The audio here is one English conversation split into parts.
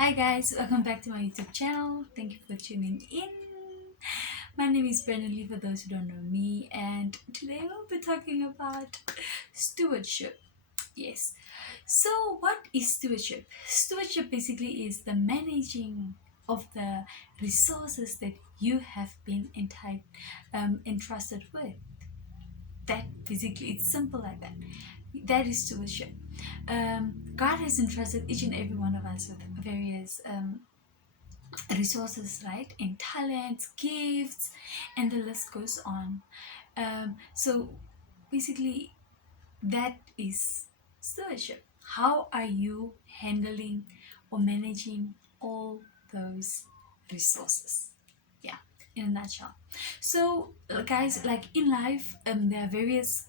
Hi guys, welcome back to my YouTube channel. Thank you for tuning in. My name is Bernelee for those who don't know me, and today we'll be talking about stewardship. Yes. So what is stewardship? Stewardship basically is the managing of the resources that you have been entrusted with. That basically, it's simple like that. That is stewardship. God has entrusted each and every one of us with various resources, right? And talents, gifts, and the list goes on. So basically, that is stewardship. How are you handling or managing all those resources? Yeah, in a nutshell. So, guys, like in life, there are various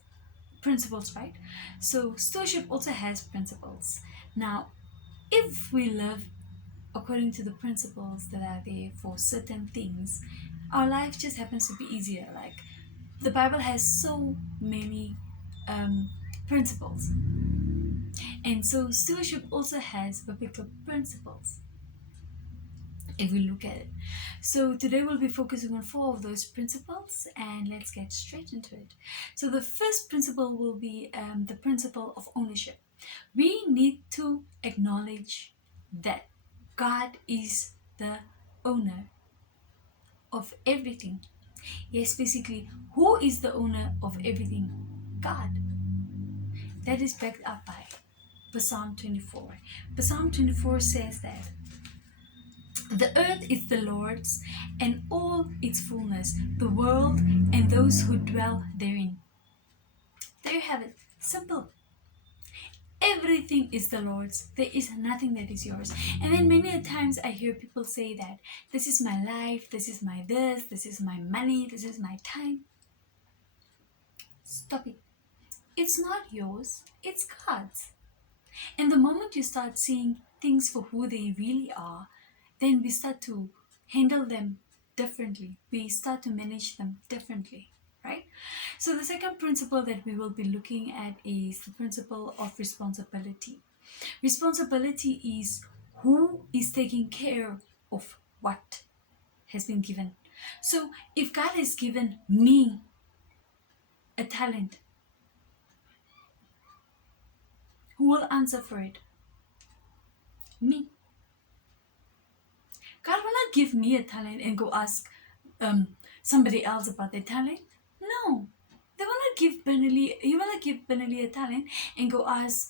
principles, right? So, stewardship also has principles. Now, if we live according to the principles that are there for certain things, our life just happens to be easier. Like the Bible has so many um, principles, and so stewardship also has biblical principles if we look at it. So today we'll be focusing on four of those principles, and let's get straight into it. So the first principle will be the principle of ownership. We need to acknowledge that God is the owner of everything. Yes, basically, who is the owner of everything? God. That is backed up by Psalm 24. Psalm 24 says that the earth is the Lord's and all its fullness, the world and those who dwell therein. There you have it. Simple. Everything is the Lord's. There is nothing that is yours. And then many a times I hear people say that this is my life, this is my this is my money, this is my time. Stop it. It's not yours, it's God's. And the moment you start seeing things for who they really are, then we start to handle them differently. We start to manage them differently, right? So the second principle that we will be looking at is the principle of responsibility. Responsibility is who is taking care of what has been given. So if God has given me a talent, who will answer for it? Me. God will not give me a talent and go ask um, somebody else about their talent. No. They will not give Bernelee, he will not give Bernelee a talent and go ask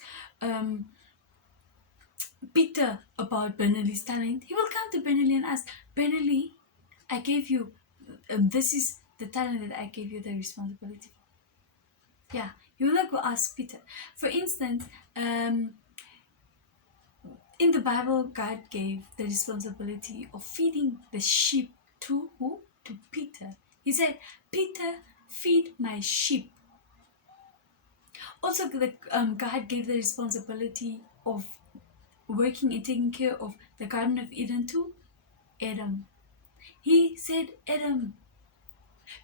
Peter about Bernelee's talent. He will come to Bernelee and ask, Bernelee, I gave you, this is the talent that I gave you the responsibility for. Yeah, he will not go ask Peter. For instance, in the Bible, God gave the responsibility of feeding the sheep to who? To Peter. He said, Peter, feed my sheep. Also, God gave the responsibility of working and taking care of the Garden of Eden to Adam. He said, Adam,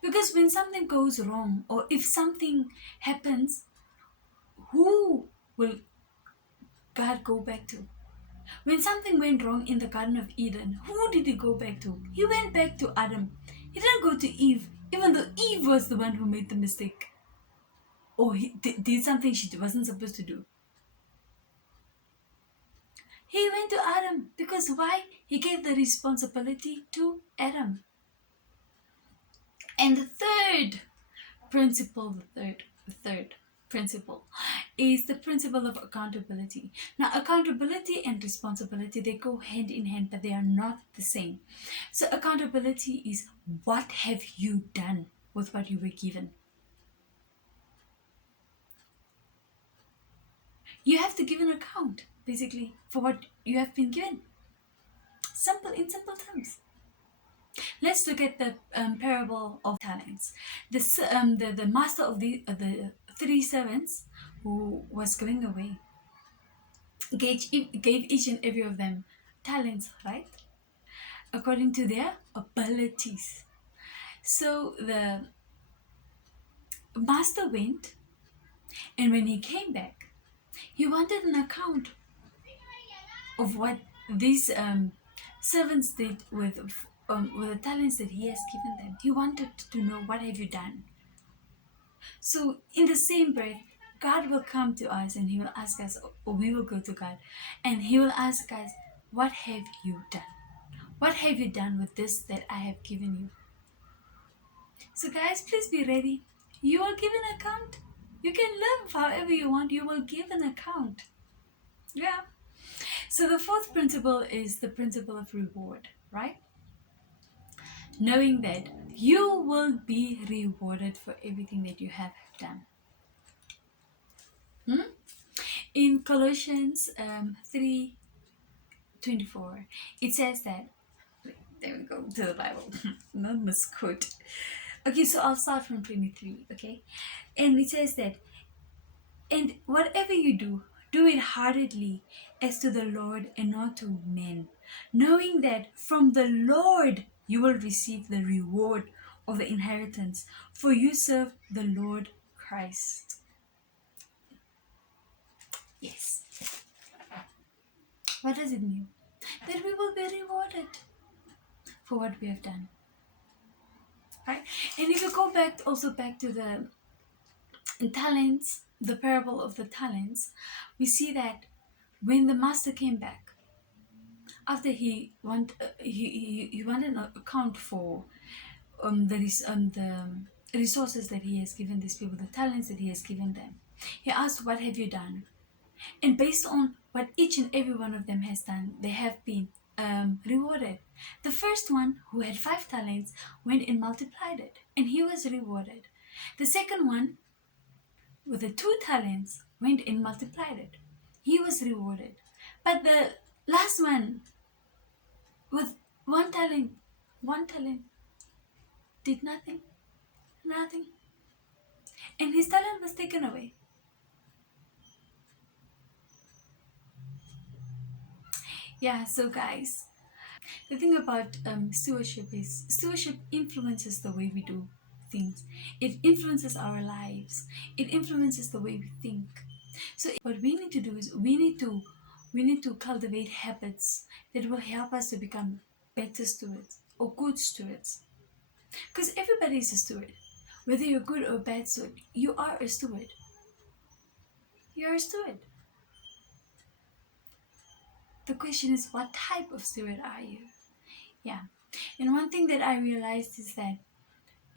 because when something goes wrong or if something happens, who will God go back to? When something went wrong in the Garden of Eden, who did he go back to? He went back to Adam. He didn't go to Eve, even though Eve was the one who made the mistake. Or he did something she wasn't supposed to do. He went to Adam because why? He gave the responsibility to Adam. And the third third principle is the principle of accountability. Now, accountability and responsibility, they go hand in hand, but they are not the same. So accountability is, what have you done with what you were given? You have to give an account, basically, for what you have been given. In simple terms. Let's look at the parable of talents. The master of the three servants who was going away gave each and every of them talents, right? According to their abilities. So the master went, and when he came back, he wanted an account of what these servants did with the talents that he has given them. He wanted to know, what have you done? So in the same breath, God will come to us and he will ask us, or we will go to God and he will ask us, what have you done? What have you done with this that I have given you? So guys, please be ready. You will give an account. You can live however you want. You will give an account. Yeah. So the fourth principle is the principle of reward, right? Knowing that you will be rewarded for everything that you have done. Hmm? In Colossians 3:24, it says that, there we go, to the Bible, not misquote. Okay, so I'll start from 23, okay? And it says that, and whatever you do, do it heartedly as to the Lord and not to men, knowing that from the Lord you will receive the reward of the inheritance, for you serve the Lord Christ. Yes. What does it mean? That we will be rewarded for what we have done. Right? And if you go back to the talents, the parable of the talents, we see that when the master came back, after he wanted an account for the resources that he has given these people, the talents that he has given them. He asked, what have you done? And based on what each and every one of them has done, they have been rewarded. The first one, who had 5 talents, went and multiplied it, and he was rewarded. The second one, with the 2 talents, went and multiplied it. He was rewarded. But the last one, with 1 talent, did nothing. Nothing. And his talent was taken away. Yeah, so guys, the thing about stewardship is stewardship influences the way we do things. It influences our lives. It influences the way we think. So what we need to do is we need to cultivate habits that will help us to become better stewards or good stewards. Because everybody is a steward. Whether you're good or bad steward, you are a steward. You're a steward. The question is, what type of steward are you? Yeah. And one thing that I realized is that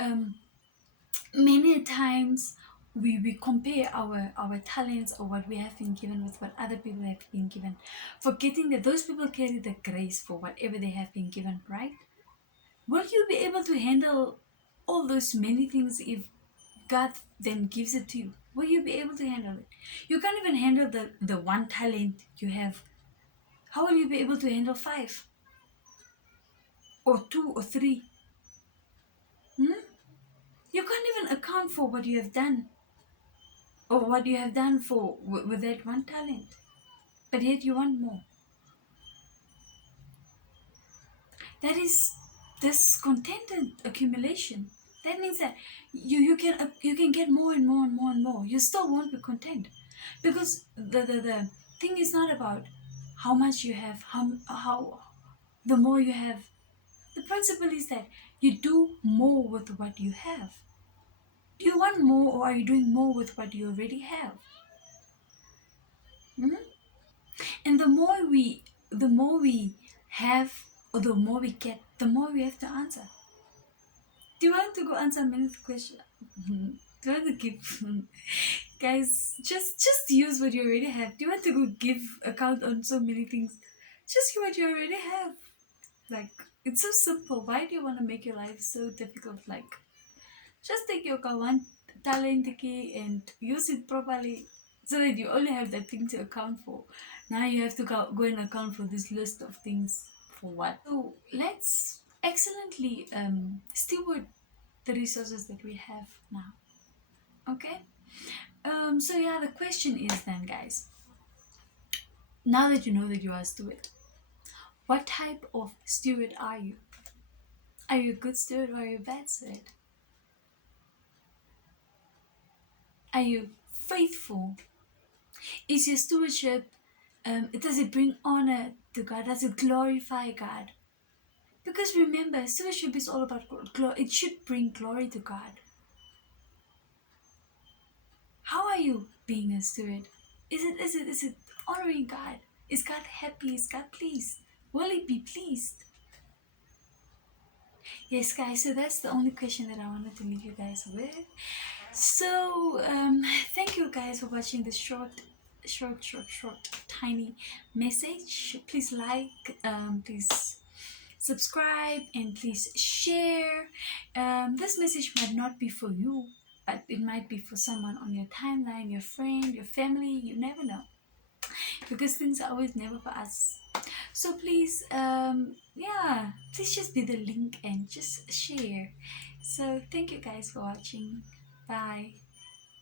um, many times we compare our talents or what we have been given with what other people have been given, forgetting that those people carry the grace for whatever they have been given, right? Will you be able to handle all those many things if God then gives it to you? Will you be able to handle it? You can't even handle the 1 talent you have. How will you be able to handle 5 or 2 or 3? Hmm? You can't even account for what you have done or what you have done for with that 1 talent, but yet you want more. That is discontented accumulation. That means that you can get more and more and more and more. You still won't be content, because the thing is not about how much you have, how the more you have. The principle is that you do more with what you have. Do you want more, or are you doing more with what you already have? Hmm? And the more we have, or the more we get, the more we have to answer. Do you want to go answer many questions? Do you want to give guys, just use what you already have. Do you want to go give account on so many things? Just give what you already have. Like, it's so simple. Why do you want to make your life so difficult? Like, just take your 1 talent key and use it properly, so that you only have that thing to account for. Now you have to go and account for this list of things for what? So let's excellently steward the resources that we have now. Okay? So yeah, the question is then, guys, now that you know that you are a steward, what type of steward are you? Are you a good steward or are you a bad steward? Are you faithful? Is your stewardship Does it bring honor to God? Does it glorify God? Because remember, stewardship is all about glory. It should bring glory to God. How are you being a steward? Is it honoring God? Is God happy? Is God pleased? Will He be pleased? Yes, guys. So that's the only question that I wanted to leave you guys with. So thank you guys for watching this short, tiny message. Please like, please subscribe, and please share. This message might not be for you, but it might be for someone on your timeline, your friend, your family. You never know, because things are always never for us. So please, yeah, please just be the link and just share. So thank you guys for watching. Bye.